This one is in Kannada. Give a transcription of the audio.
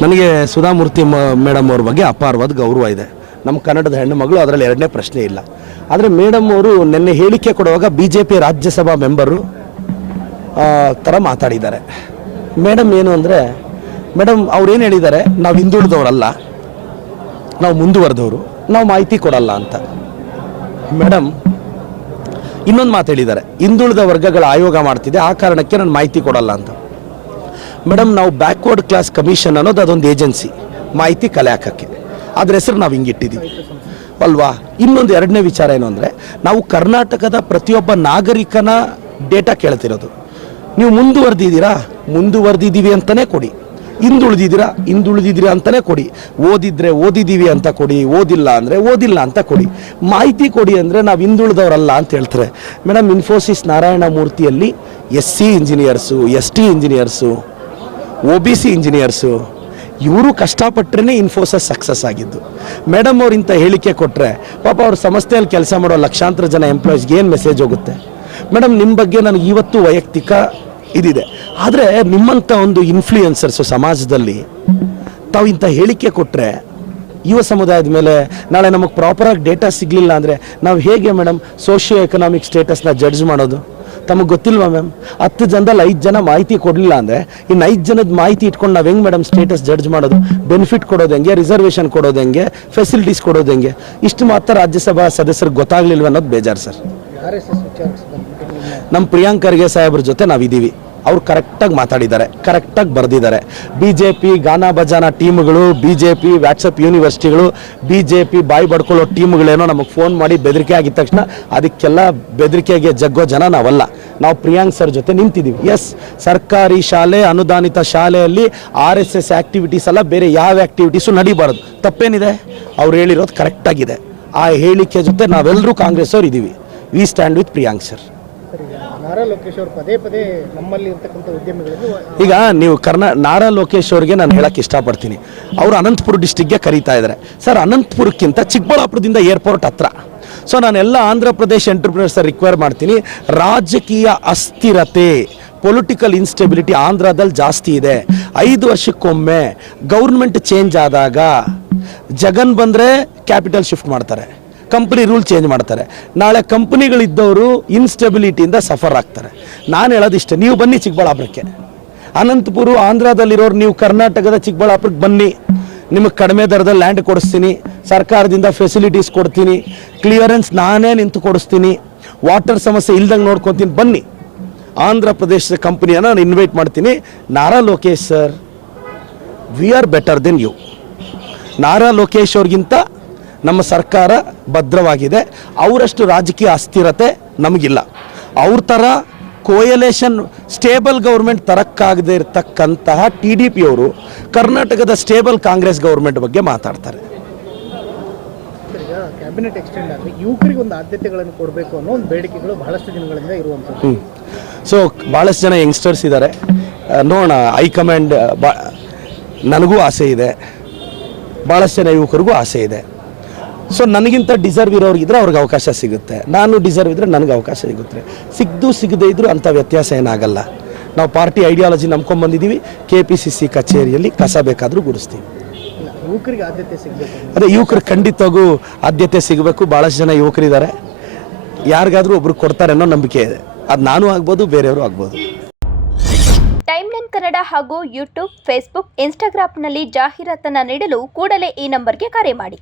ನನಗೆ ಸುಧಾಮೂರ್ತಿ ಮೇಡಮ್ ಅವ್ರ ಬಗ್ಗೆ ಅಪಾರವಾದ ಗೌರವ ಇದೆ. ನಮ್ಮ ಕನ್ನಡದ ಹೆಣ್ಣು ಮಗಳು, ಅದರಲ್ಲಿ ಎರಡನೇ ಪ್ರಶ್ನೆ ಇಲ್ಲ. ಆದರೆ ಮೇಡಮ್ ಅವರು ನಿನ್ನೆ ಹೇಳಿಕೆ ಕೊಡುವಾಗ B J P Rajya Sabha member ಥರ ಮಾತಾಡಿದ್ದಾರೆ. ಮೇಡಮ್ ಏನು ಅಂದರೆ, ಮೇಡಮ್ ಅವ್ರೇನು ಹೇಳಿದ್ದಾರೆ, ನಾವು ಹಿಂದುಳಿದವರಲ್ಲ, ನಾವು ಮುಂದುವರೆದವರು, ನಾವು ಮಾಹಿತಿ ಕೊಡಲ್ಲ ಅಂತ. ಮೇಡಮ್, ಇನ್ನೊಂದು ಮಾತು ಹೇಳಿದ್ದಾರೆ, ಹಿಂದುಳಿದ ವರ್ಗಗಳ ಆಯೋಗ ಮಾಡ್ತಿದೆ, ಆ ಕಾರಣಕ್ಕೆ ನಾನು ಮಾಹಿತಿ ಕೊಡಲ್ಲ ಅಂತ. ಮೇಡಮ್ ನಾವು ಬ್ಯಾಕ್ವರ್ಡ್ ಕ್ಲಾಸ್ ಕಮಿಷನ್ ಅನ್ನೋದು ಅದೊಂದು ಏಜೆನ್ಸಿ ಮಾಹಿತಿ ಕಲೆ ಹಾಕೋಕ್ಕೆ. ಅದ್ರ ಹೆಸರು ನಾವು ಹಿಂಗಿಟ್ಟಿದ್ದೀವಿ ಅಲ್ವಾ? ಇನ್ನೊಂದು ಎರಡನೇ ವಿಚಾರ ಏನು ಅಂದರೆ, ನಾವು ಕರ್ನಾಟಕದ ಪ್ರತಿಯೊಬ್ಬ ನಾಗರಿಕನ ಡೇಟಾ ಕೇಳ್ತಿರೋದು. ನೀವು ಮುಂದುವರೆದಿದ್ದೀರಾ? ಮುಂದುವರೆದಿದ್ದೀವಿ ಅಂತಲೇ ಕೊಡಿ. ಹಿಂದುಳಿದಿದ್ದೀರಾ? ಹಿಂದುಳಿದಿದ್ದೀರಾ ಅಂತಲೇ ಕೊಡಿ. ಓದಿದ್ರೆ ಓದಿದ್ದೀವಿ ಅಂತ ಕೊಡಿ, ಓದಿಲ್ಲ ಅಂದರೆ ಓದಿಲ್ಲ ಅಂತ ಕೊಡಿ. ಮಾಹಿತಿ ಕೊಡಿ ಅಂದರೆ ನಾವು ಹಿಂದುಳಿದವರಲ್ಲ ಅಂತ ಹೇಳ್ತಾರೆ. Madam Infosys Narayana ಮೂರ್ತಿಯಲ್ಲಿ S C engineers S T engineers O B C engineers, ಇವರು ಕಷ್ಟಪಟ್ಟರೆ ಇನ್ಫೋಸಿಸ್ ಸಕ್ಸಸ್ ಆಗಿದ್ದು. ಮೇಡಮ್ ಅವ್ರು ಇಂಥ ಹೇಳಿಕೆ ಕೊಟ್ಟರೆ ಪಾಪ ಅವ್ರ ಸಂಸ್ಥೆಯಲ್ಲಿ ಕೆಲಸ ಮಾಡೋ ಲಕ್ಷಾಂತರ ಜನ ಎಂಪ್ಲಾಯೀಸ್ಗೆ ಏನು ಮೆಸೇಜ್ ಹೋಗುತ್ತೆ? ಮೇಡಮ್ ನಿಮ್ಮ ಬಗ್ಗೆ ನನಗೆ ಇವತ್ತು ವೈಯಕ್ತಿಕ ಇದಿದೆ. ಆದರೆ ನಿಮ್ಮಂಥ ಒಂದು ಇನ್ಫ್ಲೂಯೆನ್ಸರ್ಸು ಸಮಾಜದಲ್ಲಿ, ತಾವು ಇಂಥ ಹೇಳಿಕೆ ಕೊಟ್ಟರೆ ಯುವ ಸಮುದಾಯದ ಮೇಲೆ ನಾಳೆ ನಮಗೆ ಪ್ರಾಪರಾಗಿ ಡೇಟಾ ಸಿಗಲಿಲ್ಲ ಅಂದರೆ ನಾವು ಹೇಗೆ ಮೇಡಮ್ ಸೋಷಿಯೋ ಎಕನಾಮಿಕ್ ಸ್ಟೇಟಸ್ನ ಜಡ್ಜ್ ಮಾಡೋದು? ತಮಗೆ ಗೊತ್ತಿಲ್ವಾ ಮ್ಯಾಮ್? ಹತ್ತು ಜನದಲ್ಲಿ ಐದು ಜನ ಮಾಹಿತಿ ಕೊಡಲಿಲ್ಲ ಅಂದರೆ ಇನ್ನು ಐದು ಜನದ ಮಾಹಿತಿ ಇಟ್ಕೊಂಡು ನಾವು ಹೆಂಗೆ ಮೇಡಮ್ ಸ್ಟೇಟಸ್ ಜಡ್ಜ್ ಮಾಡೋದು? ಬೆನಿಫಿಟ್ ಕೊಡೋದು ಹೆಂಗೆ? ರಿಸರ್ವೇಷನ್ ಕೊಡೋದು ಹೆಂಗೆ? ಫೆಸಿಲಿಟೀಸ್ ಕೊಡೋದು ಹೆಂಗೆ? ಇಷ್ಟು ಮಾತ್ರ ರಾಜ್ಯಸಭಾ ಸದಸ್ಯರಿಗೆ ಗೊತ್ತಾಗಲಿಲ್ವ ಅನ್ನೋದು ಬೇಜಾರು ಸರ್. ನಮ್ಮ ಪ್ರಿಯಾಂಕ್ ಖರ್ಗೆ ಸಾಹೇಬ್ರ ಜೊತೆ ನಾವಿದ್ದೀವಿ ಅವ್ರು ಕರೆಕ್ಟಾಗಿ ಮಾತಾಡಿದ್ದಾರೆ, ಕರೆಕ್ಟಾಗಿ ಬರೆದಿದ್ದಾರೆ. ಬಿ ಜೆ ಪಿ ಗಾನಾ ಬಜಾನ ಟೀಮ್ಗಳು ಬಿ ಜೆ ಪಿ ವ್ಯಾಟ್ಸಪ್ ಯೂನಿವರ್ಸಿಟಿಗಳು ಬಿ ಜೆ ಪಿ ಬಾಯಿ ಬಡ್ಕೊಳ್ಳೋ ಟೀಮ್ಗಳೇನೋ ನಮಗೆ ಫೋನ್ ಮಾಡಿ ಬೆದರಿಕೆ ಆಗಿದ ತಕ್ಷಣ ಅದಕ್ಕೆಲ್ಲ ಬೆದರಿಕೆಗೆ ಜಗ್ಗೋ ಜನ ನಾವಲ್ಲ. ನಾವು ಪ್ರಿಯಾಂಕ್ ಸರ್ ಜೊತೆ ನಿಂತಿದ್ದೀವಿ. ಎಸ್, ಸರ್ಕಾರಿ ಶಾಲೆ, ಅನುದಾನಿತ ಶಾಲೆಯಲ್ಲಿ ಆರ್ ಎಸ್ ಎಸ್ ಆ್ಯಕ್ಟಿವಿಟೀಸ್ ಅಲ್ಲ, ಬೇರೆ ಯಾವ ಆ್ಯಕ್ಟಿವಿಟೀಸು ನಡಿಬಾರದು. ತಪ್ಪೇನಿದೆ? ಅವ್ರು ಹೇಳಿರೋದು ಕರೆಕ್ಟಾಗಿದೆ. ಆ ಹೇಳಿಕೆ ಜೊತೆ ನಾವೆಲ್ಲರೂ ಕಾಂಗ್ರೆಸ್ ಅವ್ರು ಇದ್ದೀವಿ. We stand with Priyank sir. Nara ಪದೇ ಪದೇ ನಮ್ಮಲ್ಲಿ ಉದ್ಯಮಿಗಳಿಗೆ ಈಗ ನೀವು ಕರ್ನಾ, ನಾರಾ ಲೋಕೇಶ್ ಅವ್ರಿಗೆ ನಾನು ಹೇಳಕ್ಕೆ ಇಷ್ಟಪಡ್ತೀನಿ. ಅವರು ಅನಂತಪುರ ಡಿಸ್ಟಿಕ್ಗೆ ಕರೀತಾ ಇದ್ದಾರೆ ಸರ್, ಅನಂತಪುರಕ್ಕಿಂತ ಚಿಕ್ಕಬಳ್ಳಾಪುರದಿಂದ ಏರ್ಪೋರ್ಟ್ ಹತ್ರ. ಸೊ ನಾನೆಲ್ಲ ಆಂಧ್ರ ಪ್ರದೇಶ್ ಎಂಟರ್ಪ್ರಿನರ್ಸ್ ರಿಕ್ವೈರ್ ಮಾಡ್ತೀನಿ. ರಾಜಕೀಯ ಅಸ್ಥಿರತೆ ಪೊಲಿಟಿಕಲ್ ಇನ್ಸ್ಟೆಬಿಲಿಟಿ ಆಂಧ್ರದಲ್ಲಿ ಜಾಸ್ತಿ ಇದೆ. ಐದು ವರ್ಷಕ್ಕೊಮ್ಮೆ ಗೌರ್ಮೆಂಟ್ ಚೇಂಜ್ ಆದಾಗ ಜಗನ್ ಬಂದರೆ ಕ್ಯಾಪಿಟಲ್ ಶಿಫ್ಟ್ ಮಾಡ್ತಾರೆ. ಕಂಪ್ನಿ ರೂಲ್ ಚೇಂಜ್ ಮಾಡ್ತಾರೆ. ನಾಳೆ ಕಂಪ್ನಿಗಳಿದ್ದವರು ಇನ್ಸ್ಟೆಬಿಲಿಟಿಯಿಂದ ಸಫರ್ ಆಗ್ತಾರೆ. ನಾನು ಹೇಳೋದಿಷ್ಟೇ, ನೀವು ಬನ್ನಿ ಚಿಕ್ಕಬಳ್ಳಾಪುರಕ್ಕೆ. ಅನಂತಪುರ, ಆಂಧ್ರದಲ್ಲಿರೋರು ನೀವು ಕರ್ನಾಟಕದ ಚಿಕ್ಕಬಳ್ಳಾಪುರಕ್ಕೆ ಬನ್ನಿ. ನಿಮಗೆ ಕಡಿಮೆ ದರದಲ್ಲಿ ಲ್ಯಾಂಡ್ ಕೊಡಿಸ್ತೀನಿ, ಸರ್ಕಾರದಿಂದ ಫೆಸಿಲಿಟೀಸ್ ಕೊಡ್ತೀನಿ ಕ್ಲಿಯರೆನ್ಸ್ ನಾನೇ ನಿಂತು ಕೊಡಿಸ್ತೀನಿ ವಾಟರ್ ಸಮಸ್ಯೆ ಇಲ್ದಂಗೆ ನೋಡ್ಕೊತೀನಿ, ಬನ್ನಿ. ಆಂಧ್ರ ಪ್ರದೇಶದ ಕಂಪ್ನಿಯನ್ನು ನಾನು ಇನ್ವೈಟ್ ಮಾಡ್ತೀನಿ. Nara Lokesh sir we are better then you Nara Lokesh ಅವ್ರಿಗಿಂತ ನಮ್ಮ ಸರ್ಕಾರ ಭದ್ರವಾಗಿದೆ. ಅವರಷ್ಟು ರಾಜಕೀಯ ಅಸ್ಥಿರತೆ ನಮಗಿಲ್ಲ. ಅವ್ರ ಥರ ಕೋಯಲೇಷನ್ ಸ್ಟೇಬಲ್ ಗೌರ್ಮೆಂಟ್ ತರಕ್ಕಾಗದೇ ಇರತಕ್ಕಂತಹ ಟಿ ಡಿ ಪಿಯವರು ಕರ್ನಾಟಕದ ಸ್ಟೇಬಲ್ ಕಾಂಗ್ರೆಸ್ ಗೌರ್ಮೆಂಟ್ ಬಗ್ಗೆ ಮಾತಾಡ್ತಾರೆ. ಕ್ಯಾಬಿನೆಟ್ ಎಕ್ಸ್ಟೆಂಡ್ ಆದರೆ ಯುವಕರಿಗೆ ಒಂದು ಆದ್ಯತೆಗಳನ್ನು ಕೊಡಬೇಕು ಅನ್ನೋ ಒಂದು ಬೇಡಿಕೆಗಳು ಬಹಳಷ್ಟು ದಿನಗಳಿಂದ ಇರುವಂಥದ್ದು. ಹ್ಞೂ ಸೊ ಭಾಳಷ್ಟು ಜನ ಯಂಗ್ಸ್ಟರ್ಸ್ ಇದ್ದಾರೆ ನೋಡೋಣ ಹೈಕಮಾಂಡ್ ಬಾ ನನಗೂ ಆಸೆ ಇದೆ. ಭಾಳಷ್ಟು ಜನ ಯುವಕರಿಗೂ ಆಸೆ ಇದೆ. ಸೊ ನನಗಿಂತ ಡಿಸರ್ವ್ ಇರೋರಿಗಿದ್ರೆ ಅವ್ರಿಗೆ ಅವಕಾಶ ಸಿಗುತ್ತೆ. ನಾನು ಡಿಸರ್ವ್ ಇದ್ದರೆ ನನಗೆ ಅವಕಾಶ ಸಿಗುತ್ತೆ. ಸಿಗ್ದು ಸಿಗದೇ ಇದ್ದರೂ ಅಂಥ ವ್ಯತ್ಯಾಸ ಏನಾಗಲ್ಲ. ನಾವು ಪಾರ್ಟಿ ಐಡಿಯಾಲಜಿ ನಂಬ್ಕೊಂಬಂದಿದ್ದೀವಿ. ಕೆ ಪಿ ಸಿ ಸಿ ಕಚೇರಿಯಲ್ಲಿ ಕಸ ಬೇಕಾದರೂ ಗುಡಿಸ್ತೀವಿ ಇಲ್ಲ ಯುವಕರಿಗೆ ಆದ್ಯತೆ ಸಿಗಬೇಕು ಅದೇ ಯುವಕರು ಖಂಡಿತವಾಗೂ ಆದ್ಯತೆ ಸಿಗಬೇಕು. ಭಾಳಷ್ಟು ಜನ ಯುವಕರಿದ್ದಾರೆ ಯಾರಿಗಾದ್ರೂ ಒಬ್ರು ಕೊಡ್ತಾರೆ ಅನ್ನೋ ನಂಬಿಕೆ ಇದೆ. ಅದು ನಾನು ಆಗ್ಬೋದು ಬೇರೆಯವರು ಆಗ್ಬೋದು. ಟೈಮ್ ಲೈನ್ ಕನ್ನಡ ಹಾಗೂ ಯೂಟ್ಯೂಬ್ ಫೇಸ್ಬುಕ್ ಇನ್ಸ್ಟಾಗ್ರಾಮ್ನಲ್ಲಿ ಜಾಹೀರಾತನ್ನು ನೀಡಲು ಕೂಡಲೇ ಈ ನಂಬರ್ಗೆ ಕರೆ ಮಾಡಿ.